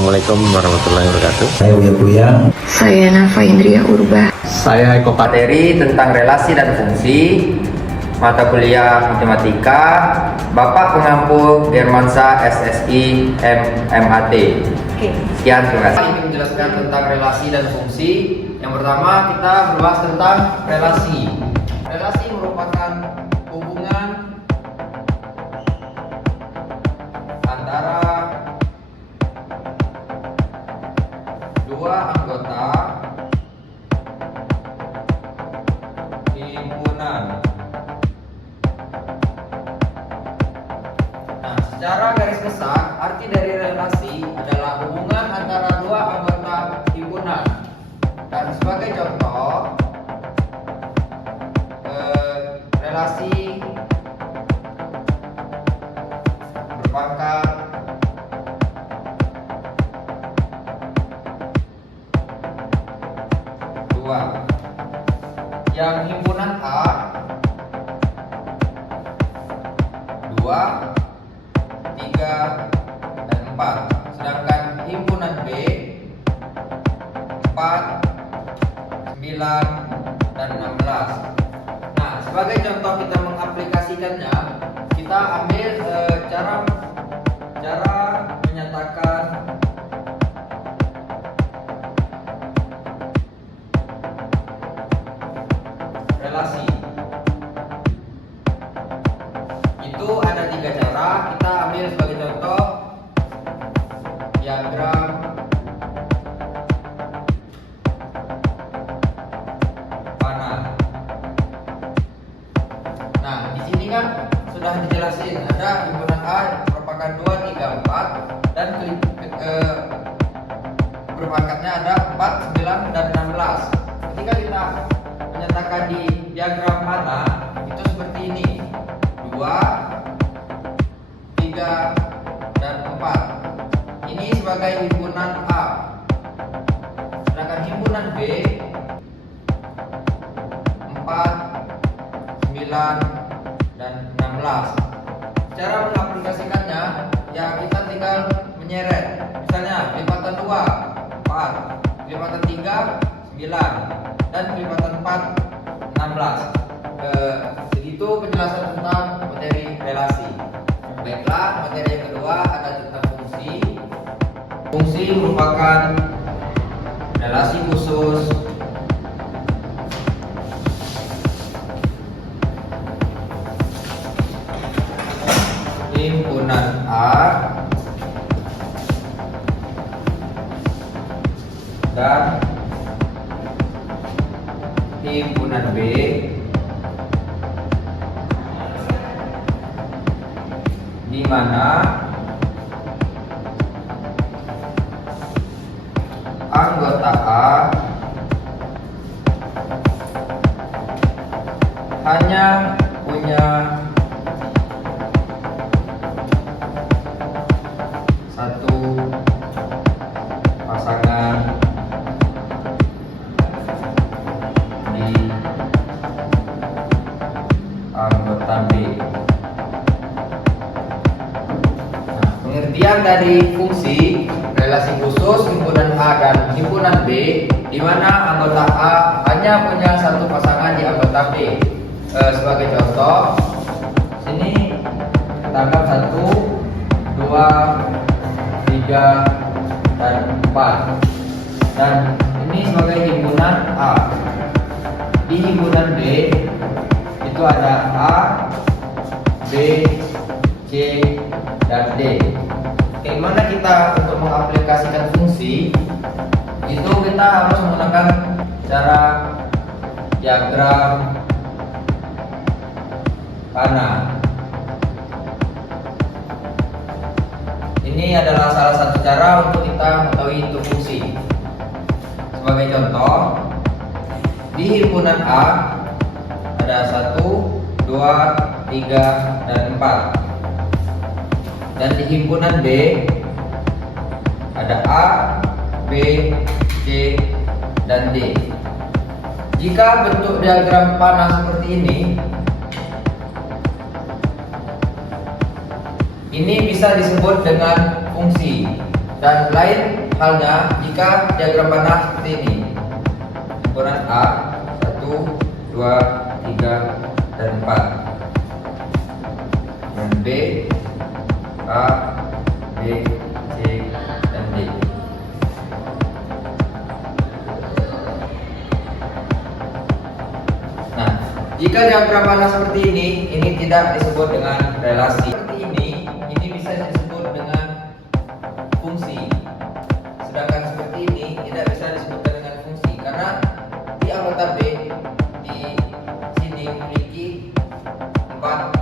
Assalamualaikum warahmatullahi wabarakatuh. Saya Uya Buya. Saya Nafa Indria Urba. Saya Eko Materi tentang relasi dan fungsi, mata kuliah matematika, Bapak Pengampu Germansa SSI MAT. Sekian, terima kasih. Ini menjelaskan tentang relasi dan fungsi. Yang pertama kita berbahas tentang relasi. Relasi merupakan hubungan antara dua anggota himpunan. Nah, secara garis besar, arti dari relasi adalah hubungan antara dua anggota himpunan. Dan sebagai contoh, relasi berpangkat dua. Yang himpunan A 2, 3, dan 4. Sedangkan himpunan B 4, 9, dan 16. Nah, sebagai contoh kita mengaplikasikannya, kita ambil cara menyatakan relasi. Itu ada 3 cara. Kita ambil sebagai contoh diagram panah. Nah, di sini kan sudah dijelasin ada himpunan A merupakan 2, 3, 4 dan berpangkatnya ada 4, 9, dan 16. Ketika kita menyatakan di diagram panah itu seperti ini: 2, 3, dan 4. Ini sebagai himpunan A. Sedangkan himpunan B 4, 9, dan 16. Cara mengaplikasikannya ya kita tinggal menyeret. Misalnya kelipatan 2 4, kelipatan 3 9, dan kelipatan 4 16. Segitu penjelasan tentang materi relasi. Baiklah, materi yang kedua ada tentang fungsi. Fungsi merupakan relasi khusus himpunan A dan himpunan B di mana anggota A hanya punya satu pasangan di anggota B. Nah, pengertian dari fungsi relasi khusus himpunan A dan himpunan B di mana anggota A hanya punya satu pasangan di anggota B. Sebagai contoh, sini kita anggap 1, 2, 3, dan 4. Dan ini sebagai himpunan A. Di himpunan B itu ada A, B, C, dan D. Bagaimana kita untuk mengaplikasikan fungsi? Itu kita harus menggunakan cara diagram panah. Ini adalah salah satu cara untuk kita mengetahui itu fungsi. Sebagai contoh, di himpunan A ada 1, 2, 3, dan 4. Dan di himpunan B ada A, B, C, dan D. Jika bentuk diagram panah seperti ini bisa disebut dengan fungsi. Dan lain halnya jika diagram panah seperti ini. Ukuran A 1, 2, 3, dan 4. Dan B A, B, C, dan D. Nah, jika diagram panah seperti ini tidak disebut dengan relasi. Seperti ini bisa disebut dengan fungsi. Sedangkan seperti ini tidak bisa disebutkan dengan fungsi karena di anggota B di sini memiliki 4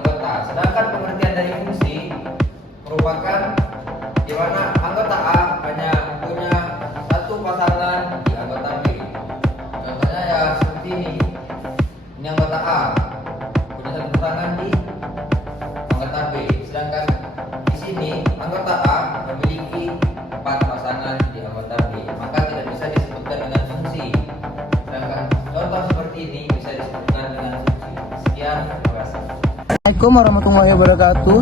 anggota. Sedangkan pengertian dari fungsi merupakan di mana anggota A hanya punya satu pasangan di anggota B. Contohnya ya seperti ini. Ini anggota A punya satu pasangan di anggota B. Sedangkan di sini anggota A memiliki 4 pasangan di anggota B. Maka tidak bisa disebutkan dengan fungsi. Sedangkan contoh seperti ini bisa disebutkan dengan fungsi. Sekian, terima kasih. Assalamualaikum warahmatullahi wabarakatuh.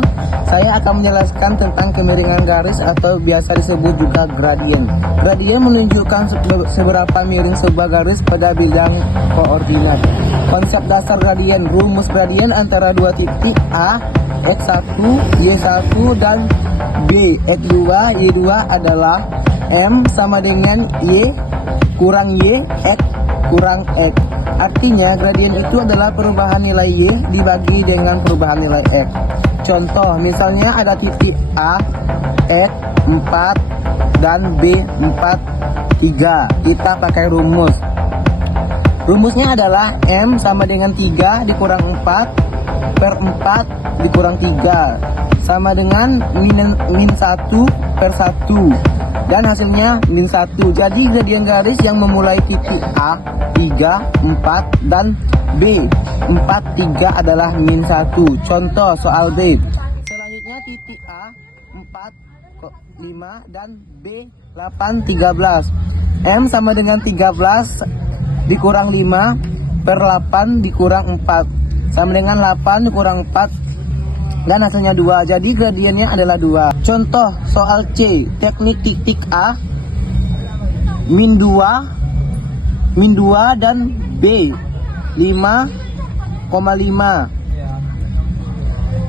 Saya akan menjelaskan tentang kemiringan garis atau biasa disebut juga gradien. Gradien menunjukkan seberapa miring sebuah garis pada bidang koordinat. Konsep dasar gradien, rumus gradien antara dua titik A, X1, Y1 dan B, X2, Y2 adalah M sama dengan Y kurang Y, X kurang X. Artinya gradien itu adalah perubahan nilai Y dibagi dengan perubahan nilai X. Contoh, misalnya ada titik A, X 4 dan B 4, 3. Kita pakai rumus. Rumusnya adalah M sama dengan 3 dikurang 4 per 4 dikurang 3 sama dengan min 1 per 1 dan hasilnya min 1. Jadi gradien garis yang memulai titik A 3, 4 dan B 4, 3 adalah min 1. Contoh soal B. Selanjutnya titik A 4, 5 dan B 8, 13. M sama dengan 13 dikurang 5 per 8 dikurang 4 sama dengan 8 dikurang 4 dan hasilnya 2. Jadi gradiennya adalah 2. Contoh soal C, teknik titik A min 2 dan B 5,5.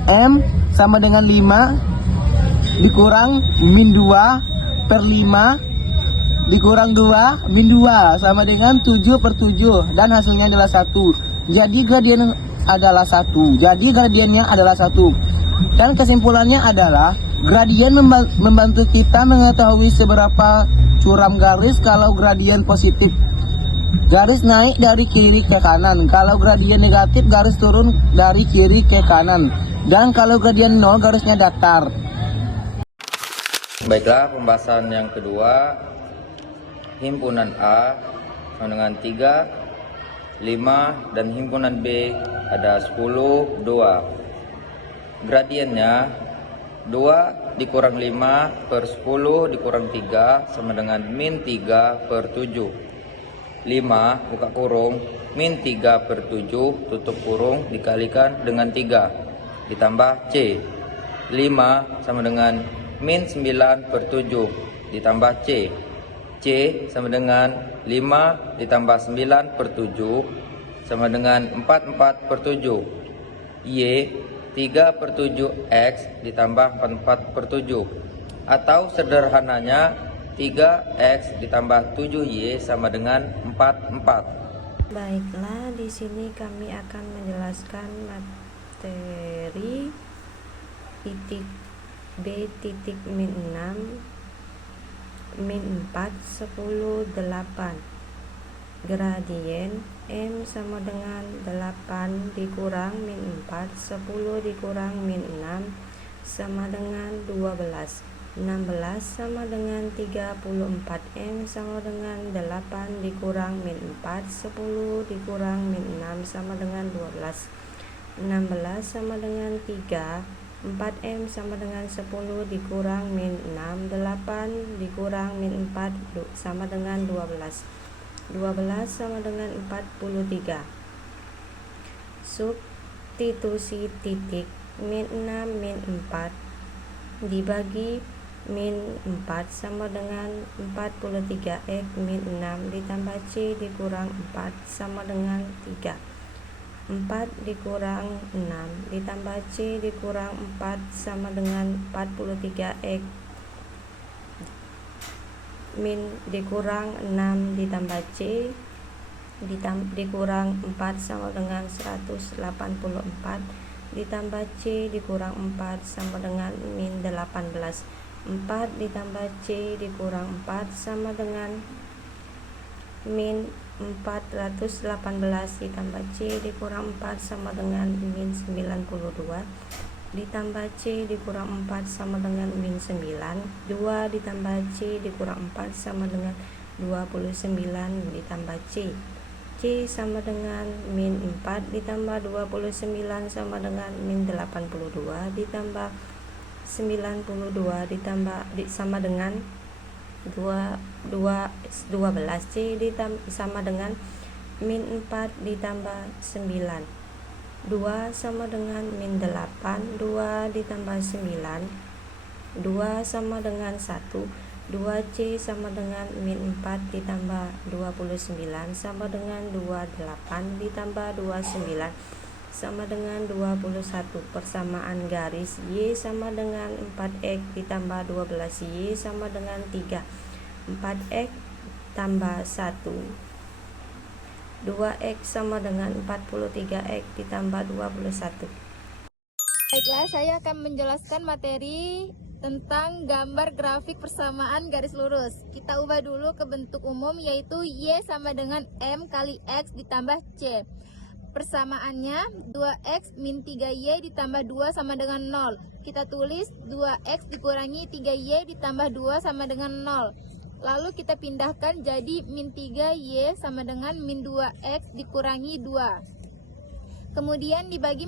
M sama dengan 5 dikurang min 2 per 5 dikurang 2 min 2 sama dengan 7 per 7 dan hasilnya adalah 1. Jadi gradien adalah 1. Jadi gradiennya adalah 1. Dan kesimpulannya adalah gradien membantu kita mengetahui seberapa curam garis kalau gradien positif. Garis naik dari kiri ke kanan. Kalau gradien negatif, garis turun dari kiri ke kanan. Dan kalau gradien 0, garisnya datar. Baiklah, pembahasan yang kedua. Himpunan A sama dengan 3, 5 dan himpunan B ada 10, 2. Gradiennya 2 dikurang 5 per 10 dikurang 3 sama dengan min 3 per 7. 5 buka kurung min 3 per 7 tutup kurung dikalikan dengan 3 ditambah C. 5 sama dengan min 9 per 7 ditambah C. C sama dengan 5 ditambah 9 per 7 sama dengan 44 per 7. Y 3 per 7 X ditambah 44 per 7. Atau sederhananya 3X ditambah 7Y sama dengan 44. Baiklah, di sini kami akan menjelaskan materi titik B titik min 6 min 4 10 8. Gradien M sama dengan 8 dikurang min 4 10 dikurang min 6 sama dengan 12. 16 sama dengan 34. M sama dengan 8 dikurang min 4 10 dikurang min 6 sama dengan 12. 16 sama dengan 3. 4M sama dengan 10 dikurang min 6. 8 dikurang min 4 sama dengan 12. 12 sama dengan 43. Substitusi titik min 6 min 4 dibagi min 4 sama dengan 43x min 6 ditambah C dikurang 4 sama dengan 3. 4 dikurang 6 ditambah C dikurang 4 sama dengan 43x min dikurang 6 ditambah C dikurang 4 sama dengan 184 ditambah C dikurang 4 sama dengan min 18. 4 ditambah C dikurang 4 sama dengan min 418 ditambah C dikurang 4 sama dengan min 92 ditambah C dikurang 4 sama dengan min 9. 2 ditambah C dikurang 4 sama dengan 29 ditambah C. C sama dengan min 4 ditambah 29 sama dengan min 82 ditambah 92 sama dengan 12. C sama dengan min 4 ditambah 9. 2 sama dengan min 8. 2 ditambah 9. 2 sama dengan 1. 2C sama dengan min 4 ditambah 29 sama dengan 28 ditambah 29 sama dengan 21. Persamaan garis Y sama dengan 4X ditambah 12Y sama dengan 3. 4X tambah 1. 2X sama dengan 43X ditambah 21. Baiklah, saya akan menjelaskan materi tentang gambar grafik persamaan garis lurus. Kita ubah dulu ke bentuk umum, yaitu Y sama dengan M kali X ditambah C. Persamaannya 2X min 3Y ditambah 2 sama dengan 0. Kita tulis 2X dikurangi 3Y ditambah 2 sama dengan 0. Lalu kita pindahkan jadi min 3Y sama dengan min 2X dikurangi 2. Kemudian dibagi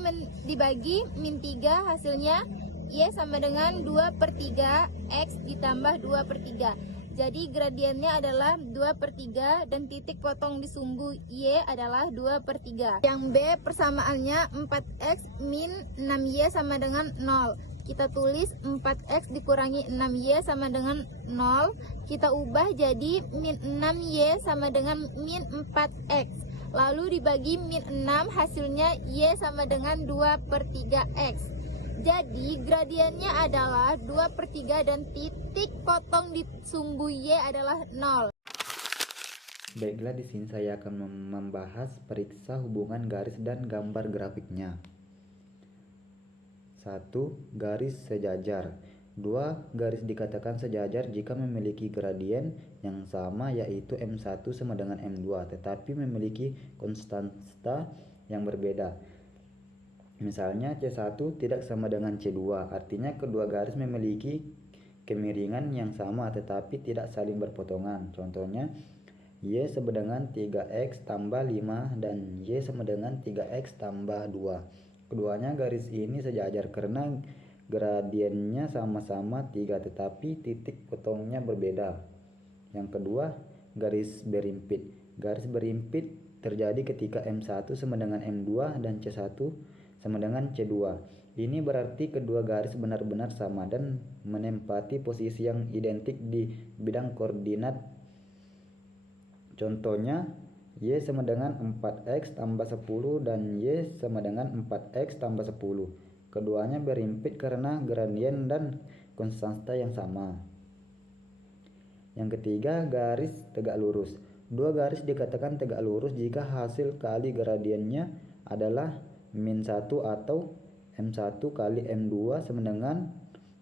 min 3, hasilnya Y sama dengan 2/3 X ditambah 2/3. Jadi gradiennya adalah 2/3 dan titik potong di sumbu Y adalah 2/3. Yang B persamaannya 4X min 6Y sama dengan 0. Kita tulis 4X dikurangi 6Y sama dengan 0. Kita ubah jadi min 6Y sama dengan min 4X. Lalu dibagi min 6, hasilnya Y sama dengan 2/3X. Jadi gradiennya adalah 2/3 dan titik potong di sumbu Y adalah 0. Baiklah, di sini saya akan membahas periksa hubungan garis dan gambar grafiknya. 1. Garis sejajar. 2. Garis dikatakan sejajar jika memiliki gradien yang sama, yaitu M1 sama dengan M2, tetapi memiliki konstanta yang berbeda. Misalnya C1 tidak sama dengan C2, artinya kedua garis memiliki kemiringan yang sama tetapi tidak saling berpotongan. Contohnya Y sama dengan 3X tambah 5 dan Y sama dengan 3X tambah 2. Keduanya garis ini sejajar karena gradiennya sama-sama 3 tetapi titik potongnya berbeda. Yang kedua, garis berimpit. Garis berimpit terjadi ketika M1 sama dengan M2 dan C1 sama dengan C2. Ini berarti kedua garis benar-benar sama dan menempati posisi yang identik di bidang koordinat. Contohnya Y sama dengan 4X tambah 10 dan Y sama dengan 4X tambah 10. Keduanya berimpit karena gradien dan konstanta yang sama. Yang ketiga, garis tegak lurus. Dua garis dikatakan tegak lurus jika hasil kali gradiennya adalah min 1 atau M1 kali M2 sama dengan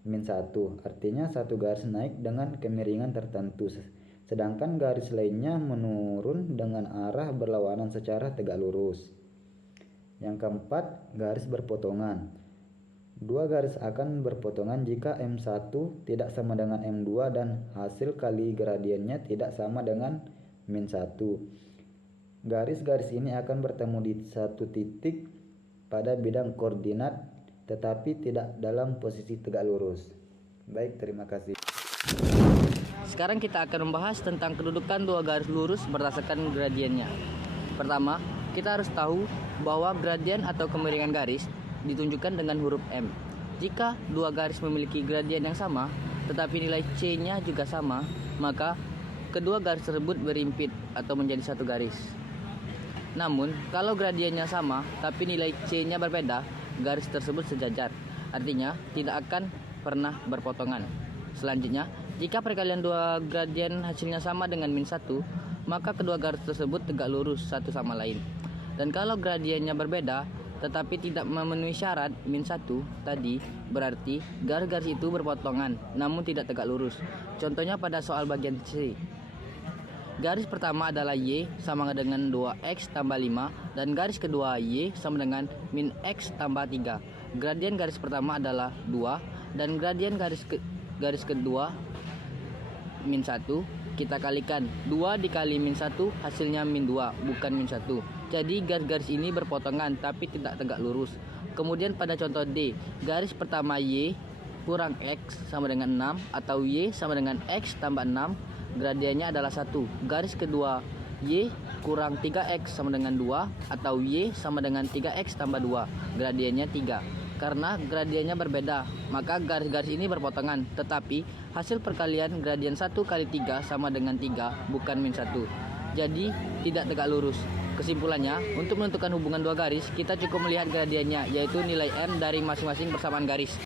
min 1. Artinya satu garis naik dengan kemiringan tertentu, sedangkan garis lainnya menurun dengan arah berlawanan secara tegak lurus. Yang keempat, garis berpotongan. Dua garis akan berpotongan jika M1 tidak sama dengan M2 dan hasil kali gradiennya tidak sama dengan min 1. Garis-garis ini akan bertemu di satu titik pada bidang koordinat tetapi tidak dalam posisi tegak lurus. Baik, terima kasih. Sekarang kita akan membahas tentang kedudukan dua garis lurus berdasarkan gradiennya. Pertama, kita harus tahu bahwa gradien atau kemiringan garis ditunjukkan dengan huruf M. Jika dua garis memiliki gradien yang sama, tetapi nilai C-nya juga sama, maka kedua garis tersebut berimpit atau menjadi satu garis. Namun, kalau gradiennya sama tapi nilai C-nya berbeda, garis tersebut sejajar. Artinya, tidak akan pernah berpotongan. Selanjutnya, jika perkalian dua gradien hasilnya sama dengan -1, maka kedua garis tersebut tegak lurus satu sama lain. Dan kalau gradiennya berbeda, tetapi tidak memenuhi syarat -1 tadi, berarti garis-garis itu berpotongan, namun tidak tegak lurus. Contohnya pada soal bagian C. Garis pertama adalah Y sama dengan 2X tambah 5, dan garis kedua Y sama dengan -X tambah 3. Gradien garis pertama adalah 2, dan gradien garis kedua -1, kita kalikan 2 dikali -1 hasilnya -2, bukan -1. Jadi garis-garis ini berpotongan tapi tidak tegak lurus. Kemudian pada contoh D, garis pertama Y kurang X sama dengan 6, atau Y sama dengan X tambah 6, gradiennya adalah 1. Garis kedua Y kurang 3X sama dengan 2, atau Y sama dengan 3X tambah 2, gradiennya 3. Karena gradiennya berbeda, maka garis-garis ini berpotongan, tetapi hasil perkalian gradien 1 kali 3 sama dengan 3, bukan -1. Jadi tidak tegak lurus. Kesimpulannya, untuk menentukan hubungan dua garis, kita cukup melihat gradiennya, yaitu nilai M dari masing-masing persamaan garis.